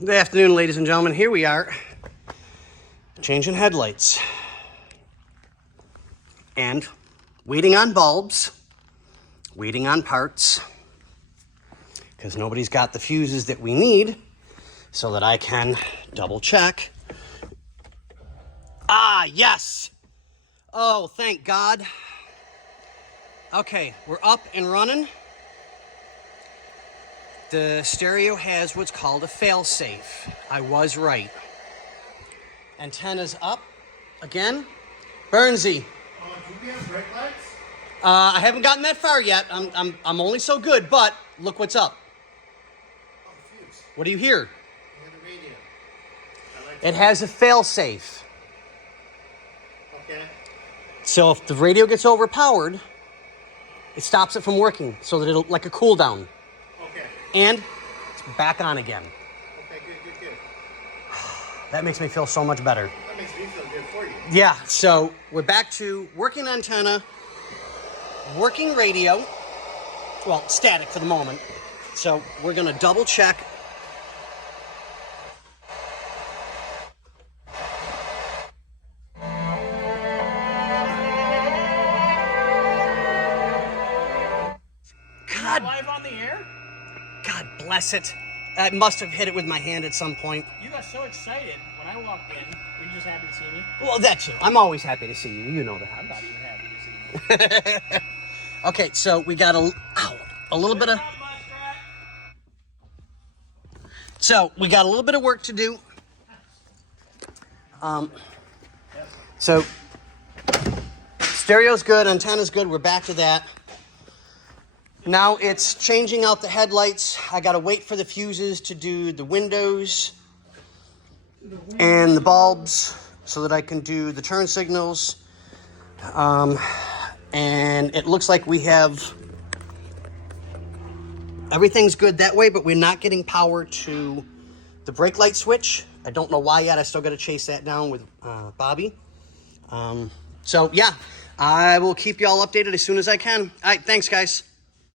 Good afternoon, ladies and gentlemen. Here we are, changing headlights and waiting on bulbs, waiting on parts, because nobody's got the fuses that we need so that I can double check. Ah, yes. Oh, thank God. Okay, we're up and running. The stereo has what's called a fail-safe. I was right. Antenna's up again. Bernsey. Do we have brake lights? I haven't gotten that far yet. I'm only so good, but look what's up. Oh, the fuse. What do you hear? We have the radio. It has a fail-safe. Okay. So if the radio gets overpowered, it stops it from working so that it'll, like a cool down. Okay. And it's back on again. Okay, good. That makes me feel so much better. That makes me feel good for you. Yeah, so we're back to working antenna, working radio. Well, static for the moment. So we're gonna double check. God, Live on the air? God bless it. I must have hit it with my hand at some point. You got so excited when I walked in. Were you just happy to see me? Well, that too. I'm always happy to see you. You know that. I'm not even happy to see you. Okay, so we got a little bit of... So we got a little bit of work to do. So stereo's good, antenna's good. We're back to that. Now it's changing out the headlights. I gotta wait for the fuses to do the windows and the bulbs so that I can do the turn signals. And it looks like we have everything's good that way, but we're not getting power to the brake light switch. I don't know why yet. I still got to chase that down with Bobby. So yeah, I will keep you all updated as soon as I can. All right, thanks guys.